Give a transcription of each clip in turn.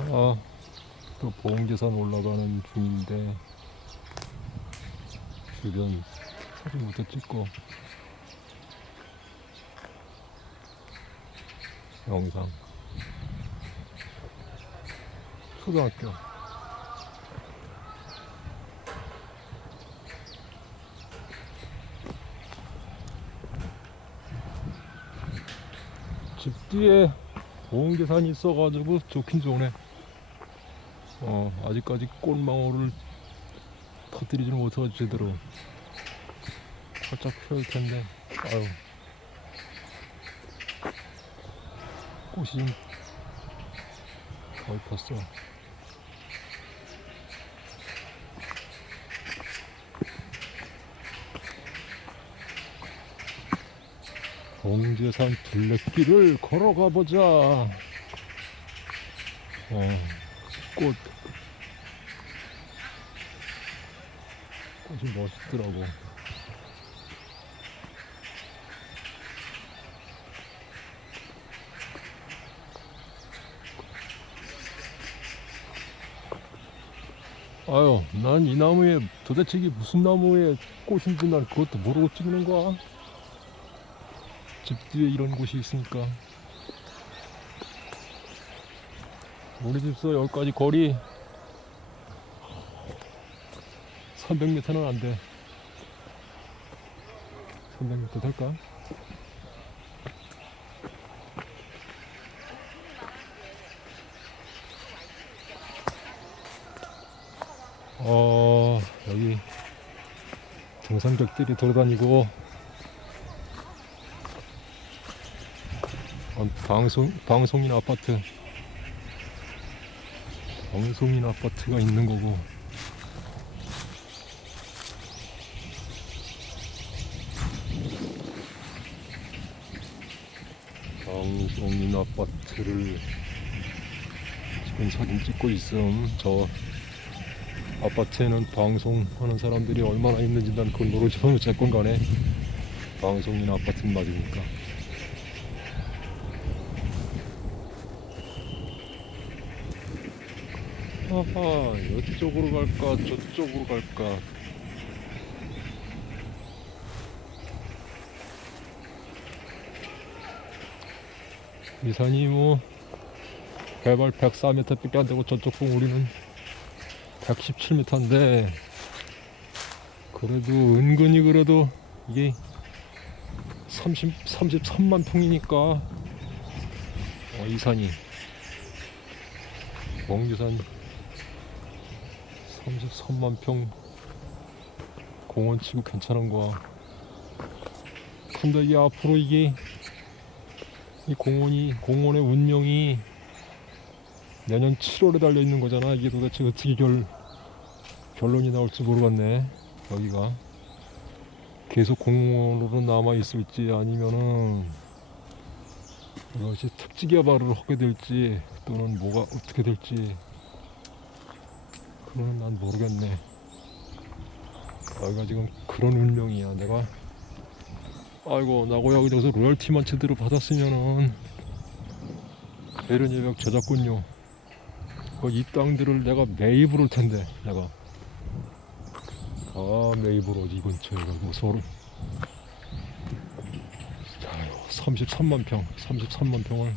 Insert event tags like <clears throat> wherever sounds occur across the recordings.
아, 또 보험계산 올라가는 중인데 주변 사진부터 찍고 영상. 초등학교. 집 뒤에 보험계산이 있어가지고 좋긴 좋네 어 아직까지 꽃망울을 터뜨리지는 못하고 제대로 활짝 피어올 텐데 아유. 꽃이 좀 거의 폈어. 봉제산 둘레길을 걸어가 보자. 어, 꽃. 꽃이 멋있더라고. 아유 난 이 나무에 도대체 이게 무슨 나무에 꽃인지 난 그것도 모르고 찍는 거야. 집 뒤에 이런 곳이 있으니까 우리 집서 여기까지 거리 300m는 안 돼. 300m 될까? 어, 여기 등산객들이 돌아다니고 어, 방송, 방송인 아파트 방송인 아파트가 있는 거고. 방송인 아파트를 지금 사진 찍고 있음. 저 아파트에는 방송하는 사람들이 얼마나 있는지 난 그걸 모르지만 <laughs> 어쨌건 간에. 방송인 아파트는 맞으니까 하하 이쪽으로 갈까 저쪽으로 갈까? 이 산이 뭐 해발 104m밖에 안 되고 저쪽 봉 우리는 117m인데 그래도 은근히 그래도 이게 30, 33만 평이니까. 어, 이 산이. 몽유산 33만 평 공원 치고 괜찮은 거야 근데 이 앞으로 이게 이 공원이 공원의 운명이 내년 7월에 달려 있는 거잖아. 이게 도대체 어떻게 결 결론이 나올지 모르겠네. 여기가 계속 공원으로 남아 있을지 아니면은 이것이 특지 개발을 하게 될지 또는 뭐가 어떻게 될지 그거는 난 모르겠네. 여기가 지금 그런 운명이야. 내가 아이고 나고야 여기서 로열티만 제대로 받았으면은 베르니벽 저작권료 그이 땅들을 내가 매입을 할 텐데 내가 아 매입을 어디 근처에 가고 서울 자 33만 평 33만 평을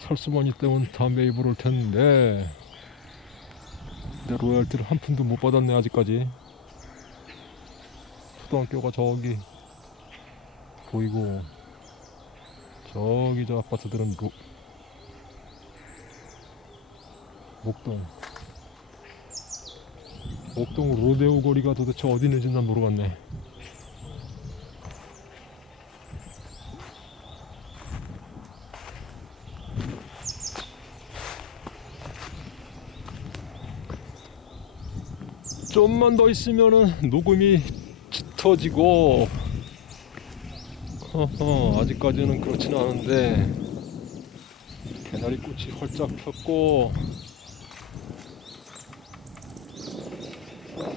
살 수만 있다면 다 매입을 할 텐데 내 로열티를 한 푼도 못 받았네 아직까지. 초등학교가 저기 보이고 저기 저 아파트들은 로, 목동. 목동 로데오 거리가 도대체 어디 있는지 난 모르겠네 좀만 더 있으면은 녹음이 짙어지고. 허허, 아직까지는 그렇지는 않은데 개나리 꽃이 활짝 폈고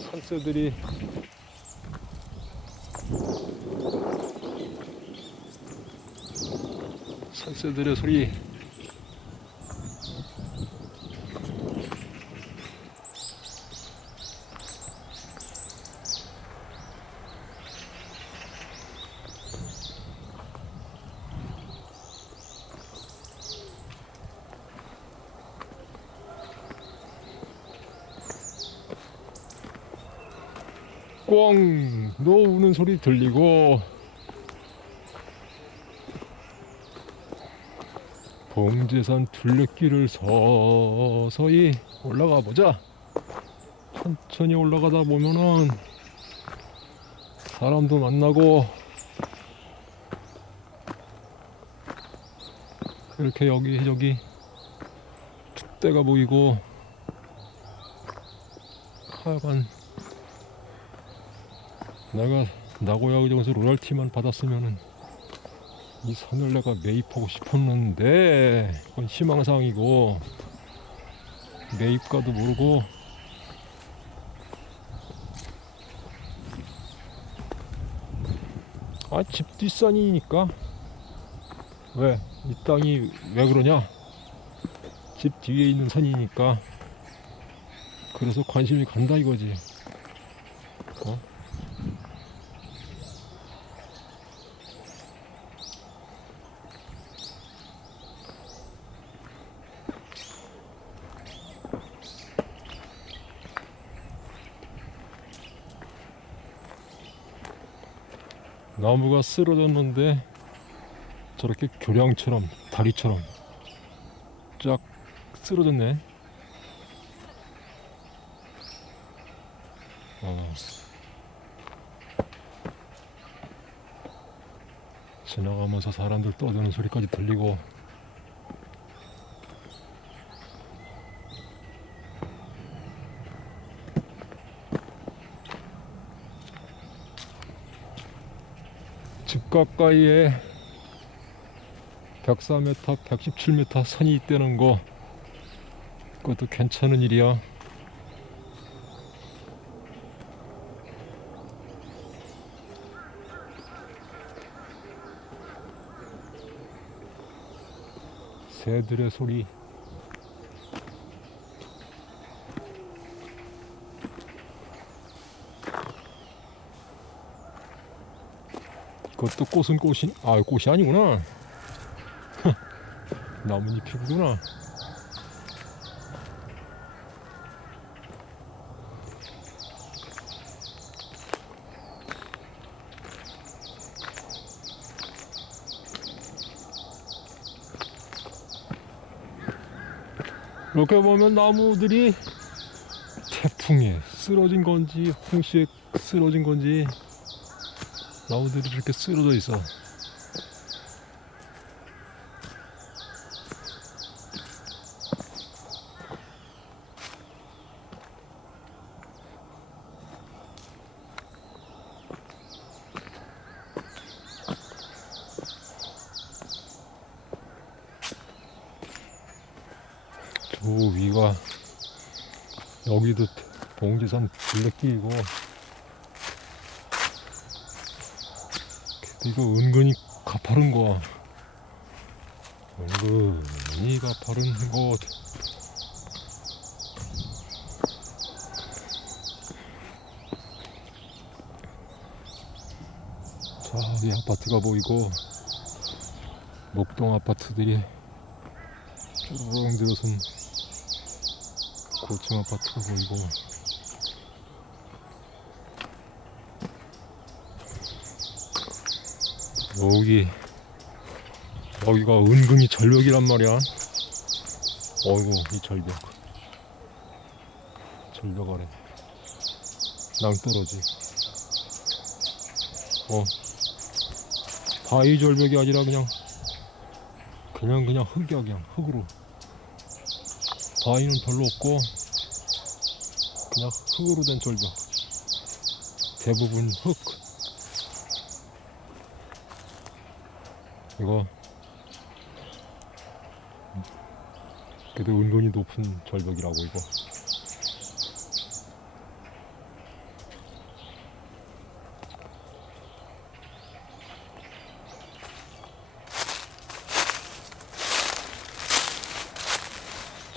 산새들이 산새들의 소리 꽝! 너 우는 소리 들리고 봉제산 둘레길을 서서히 올라가 보자. 천천히 올라가다 보면은 사람도 만나고 이렇게 여기 저기 축대가 보이고 하여간 내가 나고야 의정에서 로열티만 받았으면은 이 산을 내가 매입하고 싶었는데 그건 희망사항이고 매입가도 모르고 아 집 뒷산이니까. 왜? 이 땅이 왜 그러냐? 집 뒤에 있는 산이니까. 그래서 관심이 간다 이거지. 어? 나무가 쓰러졌는데 저렇게 교량처럼 다리처럼 쫙 쓰러졌네. 어. 지나가면서 사람들 떠드는 소리까지 들리고 집 가까이에 104m, 117m 산이 있다는 거 그것도 괜찮은 일이야. 새들의 소리 그것도 꽃은 꽃이 아 꽃이 아니구나. <laughs> 나뭇잎이구나. 이렇게 보면 나무들이 태풍에 쓰러진 건지 홍수에 쓰러진 건지 나무들이 이렇게 쓰러져 있어. 저 위가 여기도 봉지산 둘레길이고 이거 은근히 가파른 거 은근히 가파른 곳 저기 아파트가 보이고 목동 아파트들이 쭈르릉 들어선 고층 아파트가 보이고 여기 여기가 은근히 절벽이란 말이야. 어이구 이 절벽. 절벽 아래. 낭떠러지. 어. 바위 절벽이 아니라 그냥 그냥 그냥 흙이야 그냥 흙으로. 바위는 별로 없고 그냥 흙으로 된 절벽. 대부분 흙 이거. 그래도 은근히 높은 절벽이라고 이거.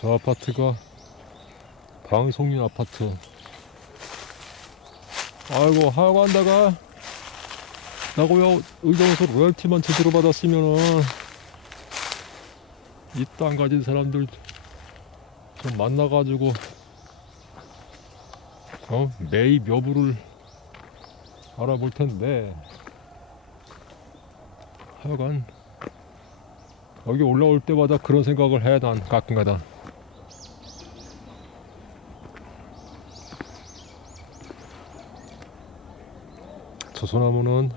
저 아파트가 방송인 아파트. 아이고 하여간 다가 나고요 의정에서 로열티만 제대로 받았으면은 이 땅 가진 사람들 좀 만나가지고 어? 매입 여부를 알아볼 텐데. 하여간 여기 올라올 때마다 그런 생각을 해 난 가끔가다. 저 소나무는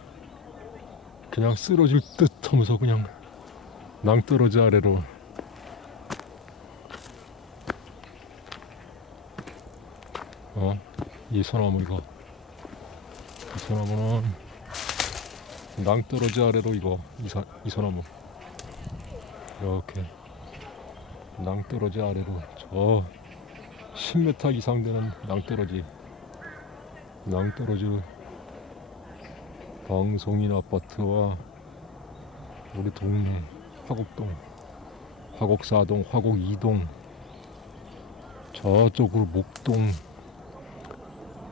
그냥 쓰러질 듯 하면서 그냥 낭떠러지 아래로. 어? 이 소나무 이거. 이 소나무는 낭떠러지 아래로 이거 이, 사, 이 소나무. 이렇게 낭떠러지 아래로 저 10m 이상 되는 낭떠러지. 낭떠러지 방송인 아파트와 우리 동네 화곡동 화곡 4동 화곡 2동 저쪽으로 목동.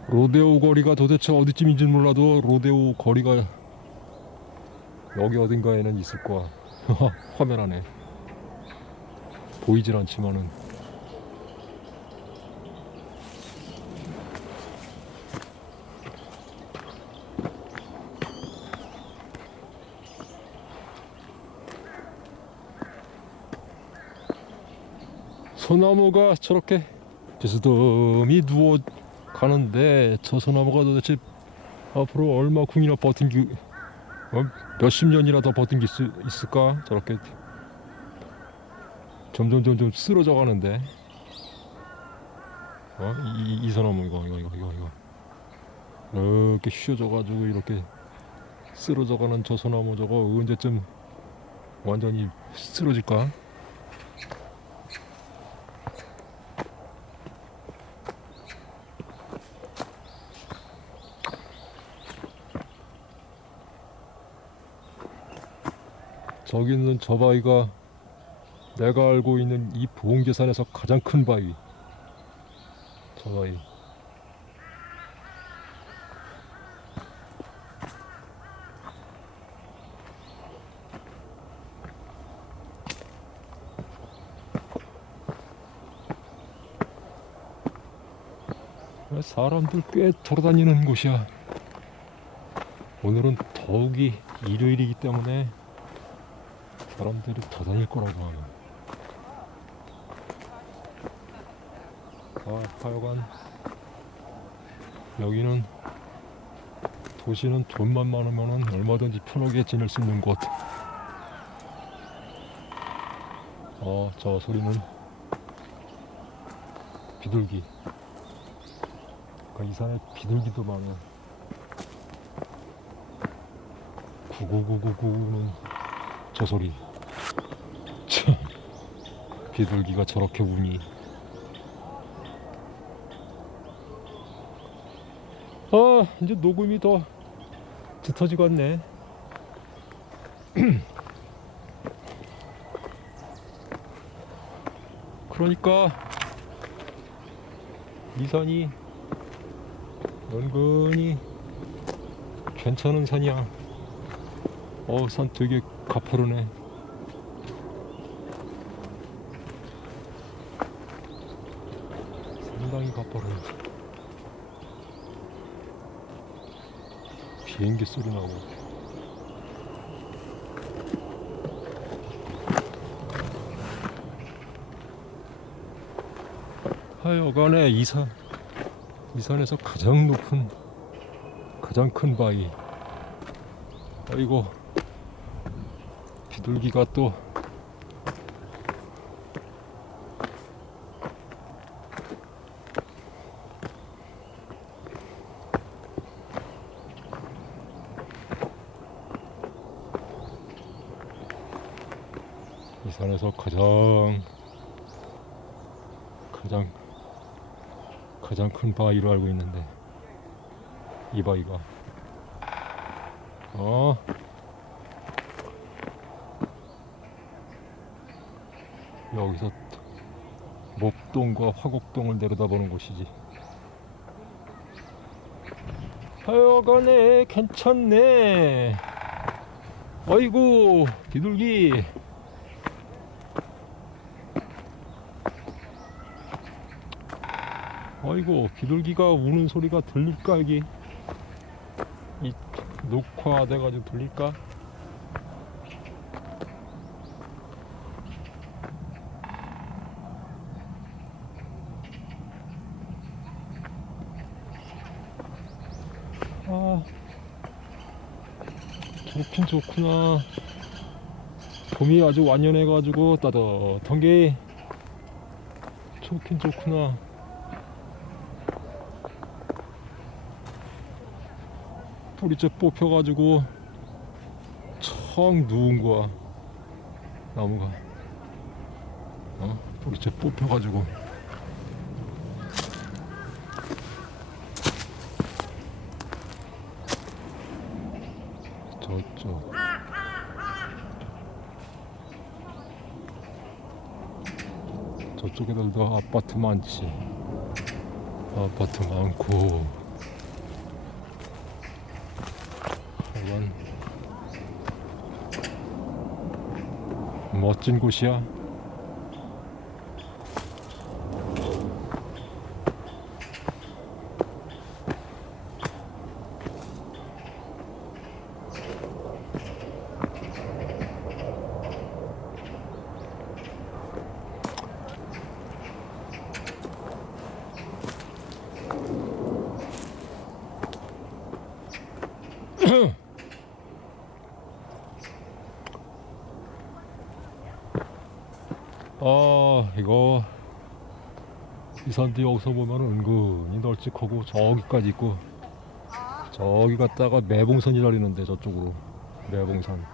로데오 거리가 도대체 어디쯤인지 몰라도 로데오 거리가 여기 어딘가에는 있을 거야. <laughs> 화면 안에. 보이질 않지만은 소나무가 저렇게 비스듬히 누워 가는데 저 소나무가 도대체 앞으로 얼마 궁이나 버틴기 어? 몇십 년이나 더 버틴 게 있, 있을까 저렇게 점점 점점 쓰러져 가는데 어? 이, 이 소나무 이거 이거 이거 이거 이거 이렇게 휘어져 가지고 이렇게 쓰러져 가는 저 소나무 저거 언제쯤 완전히 쓰러질까? 저기 있는 저 바위가 내가 알고 있는 이 보은계산에서 가장 큰 바위. 저 바위. 사람들 꽤 돌아다니는 곳이야. 오늘은 더욱이 일요일이기 때문에 사람들이 더 다닐 거라고 하네. 아, 하여간 여기는 도시는 돈만 많으면 얼마든지 편하게 지낼 수 있는 곳. 어, 저 소리는 비둘기. 그러니까 이 산에 비둘기도 많아. 구구구구구는 저 소리. 참, 비둘기가 저렇게 우니. 아, 이제 녹음이 더 짙어지고 왔네. <clears throat> 그러니까 이 산이 은근히 괜찮은 산이야. 어, 산 되게 가파르네. 가파르네. 비행기 소리 나고. 하여간에 이 산, 이 산에서 가장 높은, 가장 큰 바위. 아이고, 비둘기가 또 이 산에서 가장 가장 가장 큰 바위로 알고 있는데 이 바위가 어 여기서 목동과 화곡동을 내려다보는 곳이지. 하여간에 괜찮네. 아이고 비둘기. 아이고 비둘기가 우는 소리가 들릴까 여기 녹화돼가지고 들릴까? 아 좋긴 좋구나. 봄이 아주 완연해가지고 따뜻한 게 좋긴 좋구나 뿌리째 뽑혀가지고 청 누운 거야. 나무가. 어? 뿌리째 뽑혀가지고. 저쪽. 저쪽에들도 아파트 많지. 아파트 많고 이건 멋진 곳이야 아 이거 이 산도 여기서 보면 은근히 널찍하고 저기까지 있고 저기 갔다가 매봉선이라 그러는데 저쪽으로. 매봉산.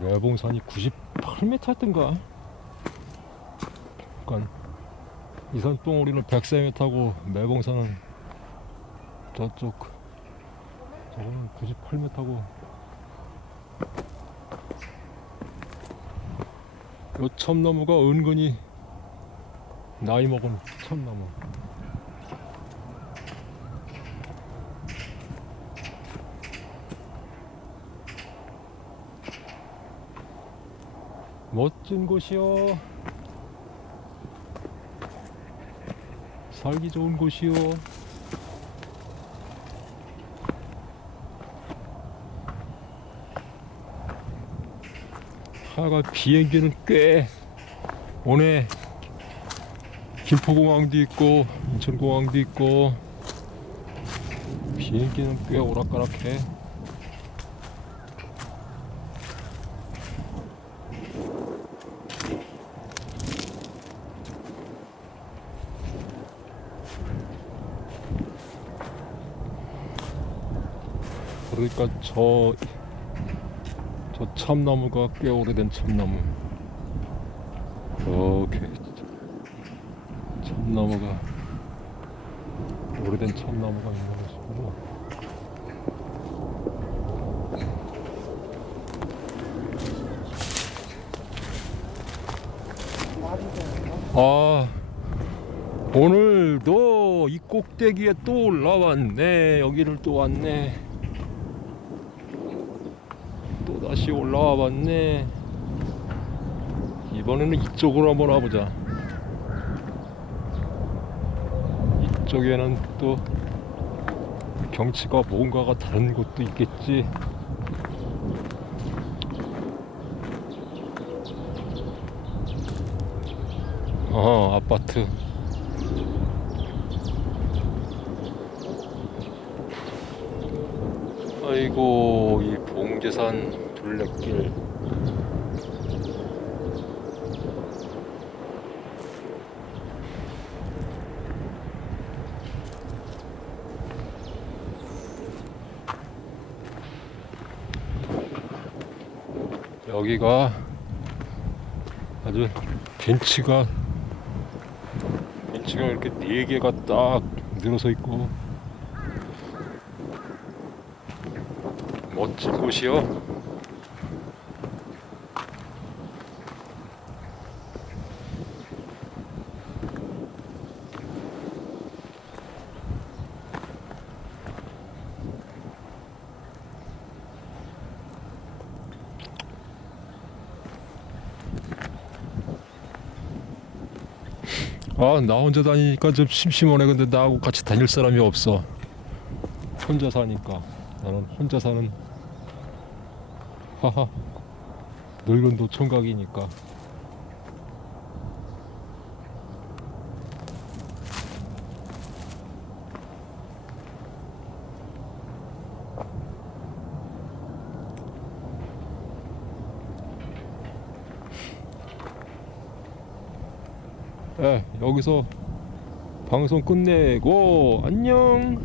매봉산이 98m 했던가? 그러니까 이산 똥우리는 100cm 타고 매봉산은 저쪽 저거는 98m 타고 요 참나무가 은근히 나이 먹은 참나무. 멋진 곳이요. 살기 좋은 곳이요. 하가 비행기는 꽤 오네. 김포공항도 있고 인천공항도 있고 비행기는 꽤 오락가락해. 그러니까 저 저 참나무가 꽤 오래된 참나무. 이렇게 참나무가 오래된 참나무가 있는 것이고. 아 오늘도 이 꼭대기에 또 올라왔네. 여기를 또 왔네. 또 다시 올라와 봤네. 이번에는 이쪽으로 한번 와보자. 이쪽에는 또 경치가 뭔가가 다른 곳도 있겠지. 어, 아파트. 아이고, 이 봉제산 둘레길. 여기가 아주 벤치가 벤치가 이렇게 네 개가 딱 늘어서 있고 멋진 곳이요. 아, 나 혼자 다니니까 좀 심심하네. 근데 나하고 같이 다닐 사람이 없어. 혼자 사니까. 나는 혼자 사는 하하 늙은 노총각이니까 에 여기서 방송 끝내고 안녕